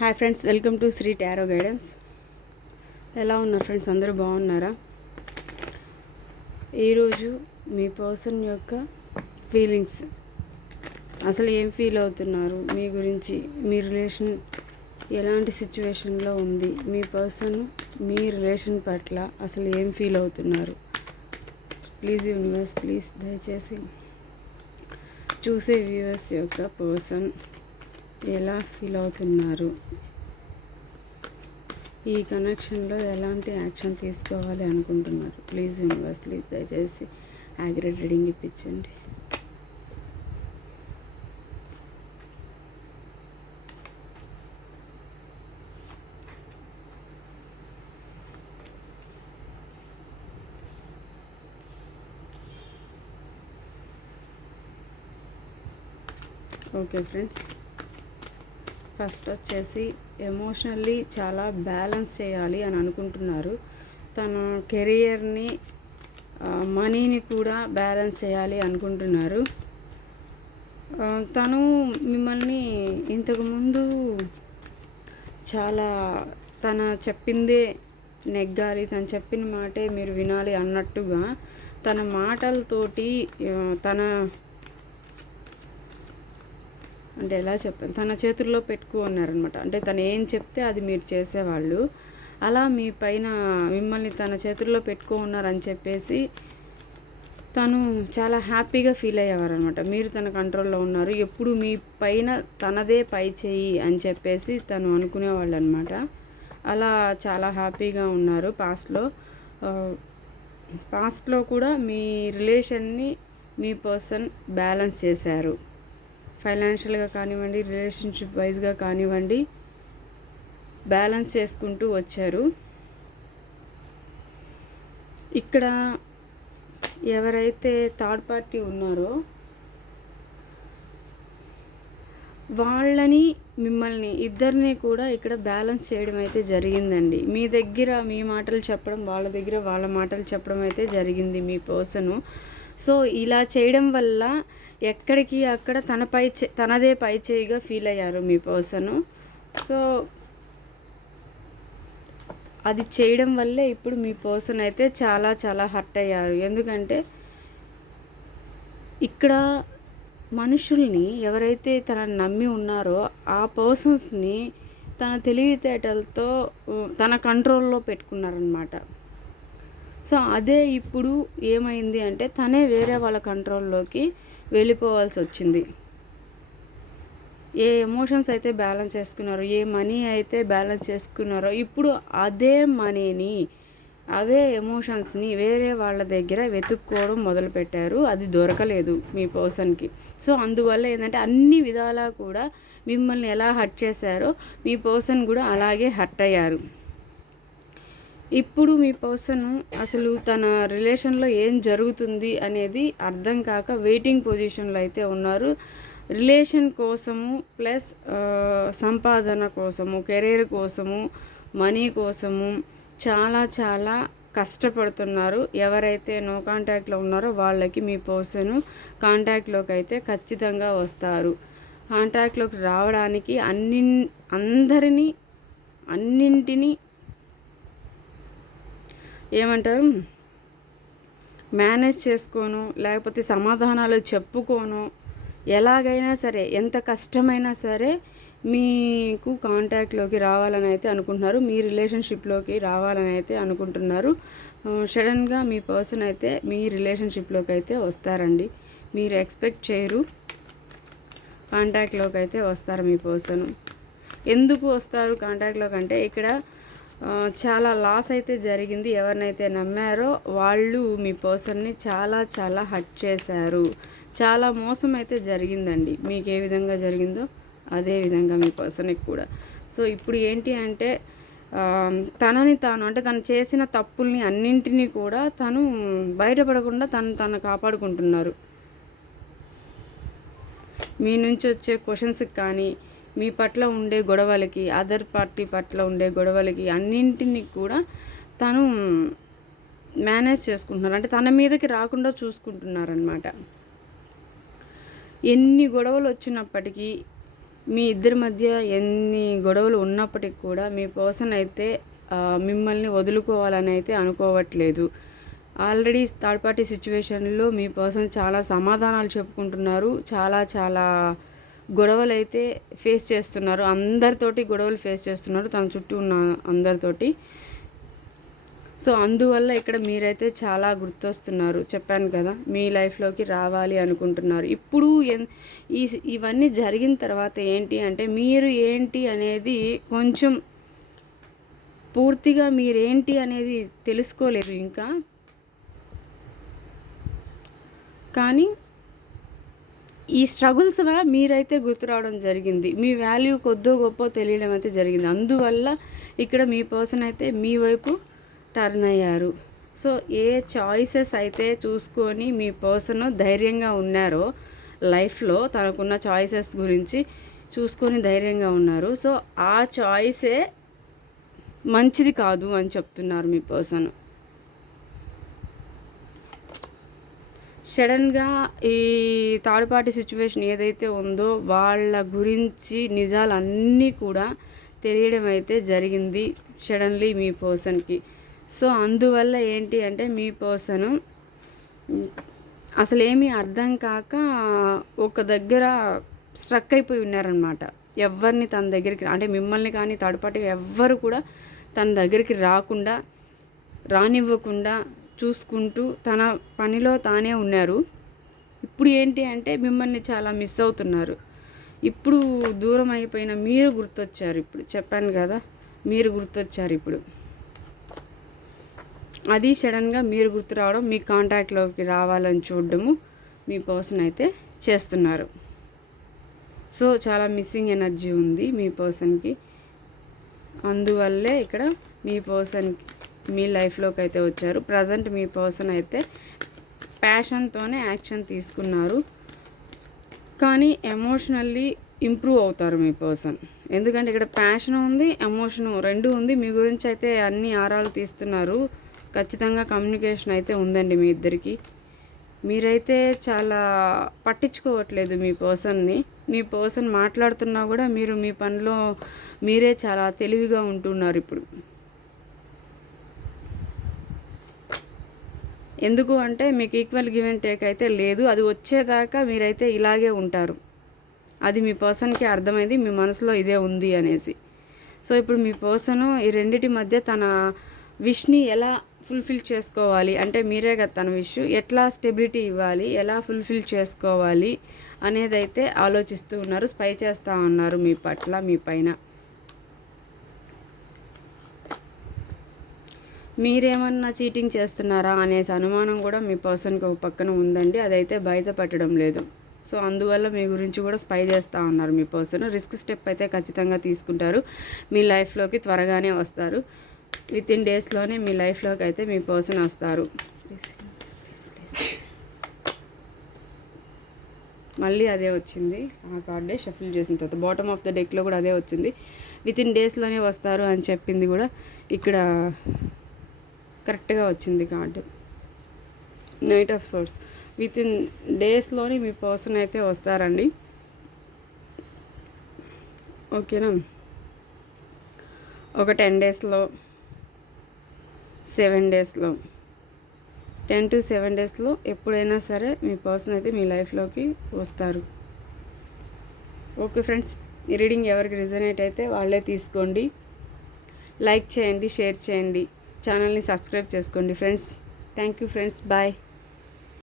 Hi friends, welcome to Shri tarot guidance. ఎలా ఉన్నారు friends? అందరూ బాగున్నారా? ఈరోజు మీ పర్సన్ యొక్క ఫీలింగ్స్, అసలు ఏం ఫీల్ అవుతున్నారు, మీ గురించి, మీ రిలేషన్ ఎలాంటి సిచ్యువేషన్లో ఉంది, మీ పర్సన్ మీ రిలేషన్ పట్ల అసలు ఏం ఫీల్ అవుతున్నారు. ప్లీజ్ యూనివర్స్, ప్లీజ్ దయచేసి చూసే వ్యూవర్స్ యొక్క పర్సన్ ఎలా ఫీల్ అవుతున్నారు, ఈ కనెక్షన్లో ఎలాంటి యాక్షన్ తీసుకోవాలి అనుకుంటున్నారు. ప్లీజ్ యూనివర్స్, ప్లీజ్ దయచేసి యాక్యురేట్ రీడింగ్ ఇప్పించండి. ఓకే ఫ్రెండ్స్, ఫస్ట్ వచ్చేసి ఎమోషనల్లీ చాలా బ్యాలెన్స్ చేయాలి అని అనుకుంటున్నారు. తన కెరియర్ని, మనీని కూడా బ్యాలెన్స్ చేయాలి అనుకుంటున్నారు. తను మిమ్మల్ని ఇంతకుముందు చాలా తన చెప్పిందే నెగ్గాలి, తను చెప్పిన మాటే మీరు వినాలి అన్నట్టుగా తన మాటలతోటి తన అంటే ఎలా చెప్పాలి, తన చేతుల్లో పెట్టుకున్నారనమాట. అంటే తను ఏం చెప్తే అది మీరు చేసేవాళ్ళు. అలా మీ పైన మిమ్మల్ని తన చేతుల్లో పెట్టుకున్నారని చెప్పేసి తను చాలా హ్యాపీగా ఫీల్ అయ్యేవారనమాట. మీరు తన కంట్రోల్లో ఉన్నారు, ఎప్పుడు మీ పైన తనదే పై చేయి అని చెప్పేసి తను అనుకునేవాళ్ళు అనమాట. అలా చాలా హ్యాపీగా ఉన్నారు పాస్ట్లో కూడా మీ రిలేషన్ని మీ పర్సన్ బ్యాలెన్స్ చేశారు. ఫైనాన్షియల్గా కానివ్వండి, రిలేషన్షిప్ వైజ్గా కానివ్వండి, బ్యాలెన్స్ చేసుకుంటూ వచ్చారు. ఇక్కడ ఎవరైతే థర్డ్ పార్టీ ఉన్నారో వాళ్ళని, మిమ్మల్ని ఇద్దరిని కూడా ఇక్కడ బ్యాలెన్స్ చేయడం అయితే జరిగిందండి. మీ దగ్గర మీ మాటలు చెప్పడం, వాళ్ళ దగ్గర వాళ్ళ మాటలు చెప్పడం అయితే జరిగింది మీ పర్సను. సో ఇలా చేయడం వల్ల ఎక్కడికి అక్కడ తనదే పై చేయిగా ఫీల్ అయ్యారు మీ పర్సను. సో అది చేయడం వల్లే ఇప్పుడు మీ పర్సన్ అయితే చాలా చాలా హర్ట్ అయ్యారు. ఎందుకంటే ఇక్కడ మనుషుల్ని ఎవరైతే తనని నమ్మి ఉన్నారో ఆ పర్సన్స్ని తన తెలివితేటలతో తన కంట్రోల్లో పెట్టుకున్నారనమాట. సో అదే ఇప్పుడు ఏమైంది అంటే తనే వేరే వాళ్ళ కంట్రోల్లోకి వెళ్ళిపోవాల్సి వచ్చింది. ఏ ఎమోషన్స్ అయితే బ్యాలెన్స్ చేసుకున్నారో, ఏ మనీ అయితే బ్యాలెన్స్ చేసుకున్నారో, ఇప్పుడు అదే మనీని, అవే ఎమోషన్స్ని వేరే వాళ్ళ దగ్గర వెతుక్కోవడం మొదలుపెట్టారు. అది దొరకలేదు మీ పర్సన్కి. సో అందువల్ల ఏంటంటే అన్ని విధాలా కూడా మిమ్మల్ని ఎలా హర్ట్ చేశారో మీ పర్సన్ కూడా అలాగే హర్ట్ అయ్యారు. ఇప్పుడు మీ పర్సన్ అసలు తన రిలేషన్లో ఏం జరుగుతుంది అనేది అర్థం కాక వెయిటింగ్ పొజిషన్లో అయితే ఉన్నారు. రిలేషన్ కోసము, ప్లస్ సంపాదన కోసము, కెరీర్ కోసము, మనీ కోసము చాలా చాలా కష్టపడుతున్నారు. ఎవరైతే నో కాంటాక్ట్లో ఉన్నారో వాళ్ళకి మీ పర్సన్ కాంటాక్ట్లోకి అయితే ఖచ్చితంగా వస్తారు. కాంటాక్ట్లోకి రావడానికి అన్నింటినీ ఏమంటారు, మేనేజ్ చేసుకోను, లేకపోతే సమాధానాలు చెప్పుకోను, ఎలాగైనా సరే, ఎంత కష్టమైనా సరే మీకు కాంటాక్ట్లోకి రావాలని అయితే అనుకుంటున్నారు. మీ రిలేషన్షిప్లోకి రావాలని అయితే అనుకుంటున్నారు. సడన్గా మీ పర్సన్ అయితే మీ రిలేషన్షిప్లోకి అయితే వస్తారండి. మీరు ఎక్స్పెక్ట్ చేయరు, కాంటాక్ట్లోకి అయితే వస్తారు మీ పర్సన్. ఎందుకు వస్తారు కాంటాక్ట్లోకి అంటే ఇక్కడ చాలా లాస్ అయితే జరిగింది. ఎవరినైతే నమ్మారో వాళ్ళు మీ పర్సన్ని చాలా చాలా హర్ట్ చేశారు. చాలా మోసం అయితే జరిగిందండి. మీకు ఏ విధంగా జరిగిందో అదే విధంగా మీ పర్సన్కి కూడా. సో ఇప్పుడు ఏంటి అంటే తనని తాను, అంటే తను చేసిన తప్పుల్ని అన్నింటినీ కూడా తను బయటపడకుండా తను కాపాడుకుంటున్నారు. మీ నుంచి వచ్చే క్వశ్చన్స్కి కానీ, మీ పట్ల ఉండే గొడవలకి, అదర్ పార్టీ పట్ల ఉండే గొడవలకి అన్నింటినీ కూడా తను మేనేజ్ చేసుకుంటున్నారు. అంటే తన మీదకి రాకుండా చూసుకుంటున్నారనమాట. ఎన్ని గొడవలు వచ్చినప్పటికీ మీ ఇద్దరి మధ్య ఎన్ని గొడవలు ఉన్నప్పటికి కూడా మీ పర్సన్ అయితే మిమ్మల్ని వదులుకోవాలని అయితే అనుకోవట్లేదు. ఆల్రెడీ థర్డ్ పార్టీ సిచ్యువేషన్లో మీ పర్సన్ చాలా సమాధానాలు చెప్పుకుంటున్నారు. చాలా గొడవలు అయితే ఫేస్ చేస్తున్నారు. అందరితోటి గొడవలు ఫేస్ చేస్తున్నారు, తన చుట్టూ ఉన్న అందరితోటి. సో అందువల్ల ఇక్కడ మీరైతే చాలా గుర్తొస్తున్నారు. చెప్పాను కదా, మీ లైఫ్లోకి రావాలి అనుకుంటున్నారు. ఇప్పుడు ఇవన్నీ జరిగిన తర్వాత ఏంటి అంటే, మీరు ఏంటి అనేది కొంచెం పూర్తిగా మీరేంటి అనేది తెలుసుకోలేదు ఇంకా. కానీ ఈ స్ట్రగుల్స్ వల్ల మీరైతే గుర్తురావడం జరిగింది. మీ వాల్యూ కొద్దో గొప్ప తెలియడం అయితే జరిగింది. అందువల్ల ఇక్కడ మీ పర్సన్ అయితే మీ వైపు టర్న్ అయ్యారు. సో ఏ చాయిసెస్ అయితే చూసుకొని మీ పర్సన్ ధైర్యంగా ఉన్నారో లైఫ్లో, తనకున్న చాయిసెస్ గురించి చూసుకొని ధైర్యంగా ఉన్నారు. సో ఆ చాయిసే మంచిది కాదు అని చెప్తున్నారు మీ పర్సన్. సడన్గా ఈ థర్డ్ పార్టీ సిచ్యువేషన్ ఏదైతే ఉందో వాళ్ళ గురించి నిజాలన్నీ కూడా తెలియడం అయితే జరిగింది సడన్లీ మీ పర్సన్కి. సో అందువల్ల ఏంటి అంటే, మీ పర్సన్ అసలు ఏమీ అర్థం కాక ఒక దగ్గర స్ట్రక్ అయిపోయి ఉన్నారనమాట. ఎవరిని తన దగ్గరికి, అంటే మిమ్మల్ని కానీ థర్డ్ పార్టీ ఎవ్వరు కూడా తన దగ్గరికి రానివ్వకుండా చూసుకుంటూ తన పనిలో తానే ఉన్నారు. ఇప్పుడు ఏంటి అంటే, మిమ్మల్ని చాలా మిస్ అవుతున్నారు. ఇప్పుడు దూరం అయిపోయిన మీరు గుర్తొచ్చారు. ఇప్పుడు చెప్పాను కదా, మీరు గుర్తొచ్చారు. ఇప్పుడు అది సడన్గా మీరు గుర్తు రావడం, మీ కాంటాక్ట్లోకి రావాలని చూడడము మీ పర్సన్ అయితే చేస్తున్నారు. సో చాలా మిస్సింగ్ ఎనర్జీ ఉంది మీ పర్సన్కి. అందువల్లే ఇక్కడ మీ పర్సన్ మీ లైఫ్లోకి అయితే వచ్చారు. ప్రజెంట్ మీ పర్సన్ అయితే ప్యాషన్తోనే యాక్షన్ తీసుకున్నారు, కానీ ఎమోషనల్లీ ఇంప్రూవ్ అవుతారు మీ పర్సన్. ఎందుకంటే ఇక్కడ ప్యాషన్ ఉంది, ఎమోషన్ రెండు ఉంది. మీ గురించి అయితే అన్ని ఆరాలు తీస్తున్నారు. ఖచ్చితంగా కమ్యూనికేషన్ అయితే ఉందండి మీ ఇద్దరికి. మీరైతే చాలా పట్టించుకోవట్లేదు మీ పర్సన్ని. మీ పర్సన్ మాట్లాడుతున్నా కూడా మీరు మీ పనిలో మీరే చాలా తెలివిగా ఉంటున్నారు ఇప్పుడు. ఎందుకు అంటే, మీకు ఈక్వల్ గివ్ అండ్ టేక్ అయితే లేదు. అది వచ్చేదాకా మీరైతే ఇలాగే ఉంటారు. అది మీ పర్సన్కి అర్థమైంది, మీ మనసులో ఇదే ఉంది అనేసి. సో ఇప్పుడు మీ పర్సన్ ఈ రెండిటి మధ్య తన విష్ని ఎలా ఫుల్ఫిల్ చేసుకోవాలి, అంటే మీరే కదా తన విష్, ఎట్లా స్టెబిలిటీ ఇవ్వాలి, ఎలా ఫుల్ఫిల్ చేసుకోవాలి అనేది అయితే ఆలోచిస్తూ ఉన్నారు. స్పై చేస్తూ ఉన్నారు మీ పట్ల, మీ పైన. మీరేమన్నా చీటింగ్ చేస్తున్నారా అనేసి అనుమానం కూడా మీ పర్సన్కి ఒక పక్కన ఉందండి. అదైతే బయటపడడం లేదు. సో అందువల్ల మీ గురించి కూడా స్పై చేస్తూ ఉన్నారు మీ పర్సన్. రిస్క్ స్టెప్ అయితే ఖచ్చితంగా తీసుకుంటారు. మీ లైఫ్లోకి త్వరగానే వస్తారు. విత్ ఇన్ డేస్లోనే మీ లైఫ్లోకి అయితే మీ పర్సన్ వస్తారు. మళ్ళీ అదే వచ్చింది ఆ కార్డే షఫిల్ చేసిన తర్వాత. బాటమ్ ఆఫ్ ద డెక్లో కూడా అదే వచ్చింది. విత్ ఇన్ డేస్లోనే వస్తారు అని చెప్పింది కూడా ఇక్కడ కరెక్ట్గా వచ్చింది card. Knight of swords. Within డేస్లోని మీ పర్సన్ అయితే వస్తారండి. ఓకేనా? ఒక 10 డేస్లో, 7 డేస్లో, 10 to 7 డేస్లో ఎప్పుడైనా సరే మీ పర్సన్ అయితే మీ లైఫ్లోకి వస్తారు. ఓకే ఫ్రెండ్స్, ఈ రీడింగ్ ఎవరికి రిజనేట్ అయితే వాళ్ళే తీసుకోండి. లైక్ చేయండి, షేర్ చేయండి, ఛానల్ని సబ్స్క్రైబ్ చేసుకోండి friends. Thank you friends, bye.